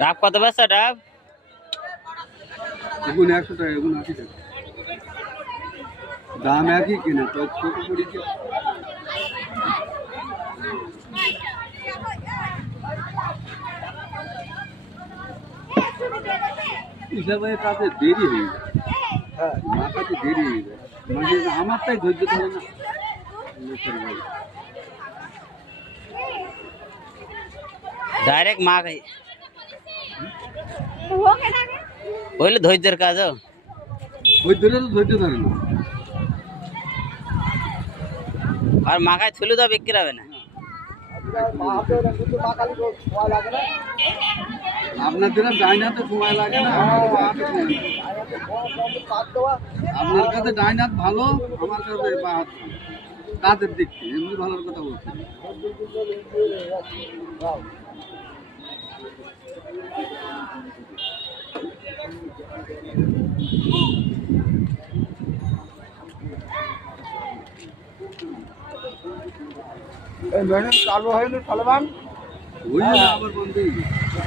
ডাব কত বেচা ডাব? এগুলো 100 টাকা, এগুলো 80 টাকা। দাম একই কিনে তো ছোট পড়িছে। হিসাবে কাছে দেরি হয়ে যায়। হ্যাঁ, মাথাতে দেরি হয়ে যায়। মানে আমারটাই ধৈর্য ধরে না। ডাইরেক্ট মা খাই বললে ধৈর্যের কাজ। ওই ধরে তো ধৈর্য ধরে না। আর মাখায় থুলু তো বিক্রি হবে না। আপনাদের ডাইনাতে সময় লাগে না, আপনার কাছে ডাইনাত ভালো, আমার কাছে বাহাত কাজের দিক থেকে এমনি ভালোর কথা বলছি। চালু হয়নি তালেবান ওই আবার বন্ধ হয়ে গেছে।